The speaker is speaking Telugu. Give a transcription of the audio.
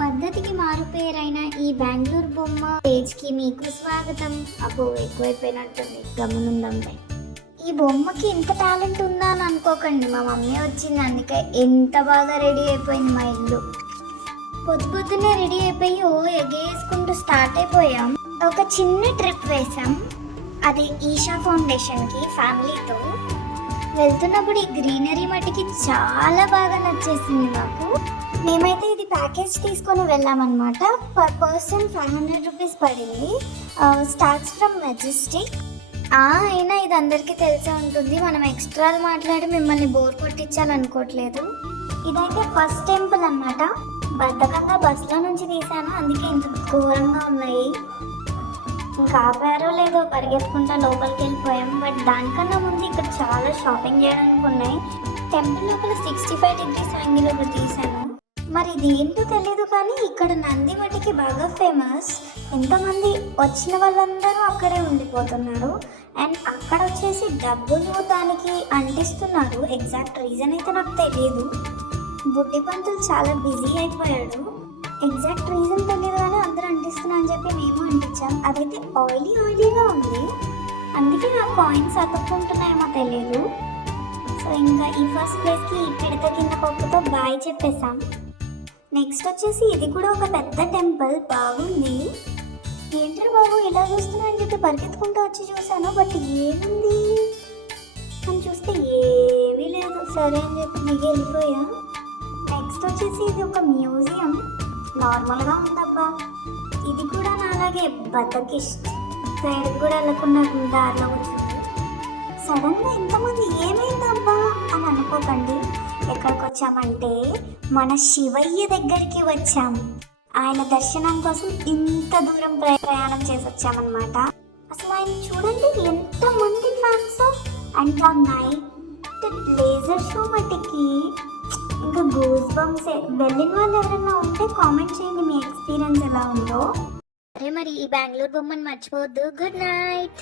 పద్ధతికి మారుపేరైన ఈ బెంగళూరు బొమ్మ పేజ్కి మీకు స్వాగతం. అబ్బో ఎక్కువైపోయినట్టుంది, గమనుందంటే. ఈ బొమ్మకి ఇంత టాలెంట్ ఉందా అని అనుకోకండి, మా మమ్మీ వచ్చింది అందుకే ఎంత బాగా రెడీ అయిపోయింది మా ఇల్లు. పొద్దున్నే రెడీ అయిపోయి ఎగేసుకుంటూ స్టార్ట్ అయిపోయాం. ఒక చిన్న ట్రిప్ వేసాం, అది ఈషా ఫౌండేషన్కి ఫ్యామిలీతో. వెళ్తున్నప్పుడు ఈ గ్రీనరీ మట్టికి చాలా బాగా నచ్చేసింది మాకు. మేమైతే ఇది ప్యాకేజ్ తీసుకొని వెళ్ళామన్నమాట. పర్ పర్సన్ 500 రూపీస్ పడింది. Starts from Majestic. అయినా ఇది అందరికీ తెలిసే ఉంటుంది, మనం ఎక్స్ట్రాలు మాట్లాడి మిమ్మల్ని బోర్ కొట్టించాలనుకోవట్లేదు. ఇదైతే ఫస్ట్ టెంపుల్ అన్నమాట. బద్ధకంగా బస్లో నుంచి తీసాను, అందుకే ఇంత ఘోరంగా ఉన్నాయి. ఇంకా ఆపారో లేదో పరిగెత్తుకుంటా లోపలికి వెళ్ళిపోయాం. బట్ దానికన్నా ముందు ఇక్కడ చాలా షాపింగ్ చేయడానికి ఉన్నాయి. టెంపుల్ లోపల 65 డిగ్రీస్ యాంగిల్ ఒకటి తీసాను. మరి ఇది ఏంటో తెలీదు, కానీ ఇక్కడ నంది మట్టికి బాగా ఫేమస్. ఎంతమంది వచ్చిన వాళ్ళందరూ అక్కడే ఉండిపోతున్నారు. అండ్ అక్కడ వచ్చేసి డబ్బులు దానికి అంటిస్తున్నారు. ఎగ్జాక్ట్ రీజన్ అయితే నాకు తెలియదు. బుడ్డి పంతులు చాలా బిజీ అయిపోయాడు. ఎగ్జాక్ట్ రీజన్ తెలియదు కానీ అందరూ అంటిస్తున్నా అని చెప్పి మేము అంటించాం. అదైతే ఆయిలీగా ఉంది, అందుకే ఆ కాయిన్స్ అతుక్కుంటున్నాయేమో తెలియదు. సో ఇంకా ఈ ఫస్ట్ ప్లేస్కి ఈ పిడత కింద పప్పుతో బాయ్ చెప్పేసాం. నెక్స్ట్ వచ్చేసి ఇది కూడా ఒక పెద్ద టెంపుల్, బాగుంది. ఏంటో బాబు ఇలా చూస్తున్నా అని చెప్పి పరిగెత్తుకుంటూ వచ్చి చూసాను, బట్ ఏముంది అని చూస్తే ఏమీ లేదు. సరే అని చెప్పి దిగి వెళ్ళిపోయా. నెక్స్ట్ వచ్చేసి ఇది ఒక మ్యూజియం, నార్మల్గా ఉందబ్బా. ఇది కూడా నాలాగే బద్దకిస్ట్, సైడ్కి కూడా వెళ్ళకుండా దారిలో వచ్చింది. సడన్గా ఎంతమంది ఏమైందబ్బా అని అనుకోకండి. ఎక్కడికి వచ్చామంటే మన శివయ్య దగ్గరికి వచ్చాం. ఆయన దర్శనం కోసం ఇంత దూరం ప్రయాణం చేసి వచ్చామన్నమాట. అసలు ఆయన చూడండి ఎంతమంది ఫ్యాన్స్. అండ్ ఆ నైట్ లేజర్ షో మట్టికి ఇంకా గూస్ బంప్సే. వెళ్ళిన వాళ్ళు ఎవరైనా ఉంటే కామెంట్ చేయండి మీ ఎక్స్పీరియన్స్ ఎలా ఉందో. అరే మరి ఈ బెంగళూరు బొమ్మను మర్చిపోవద్దు. Good night.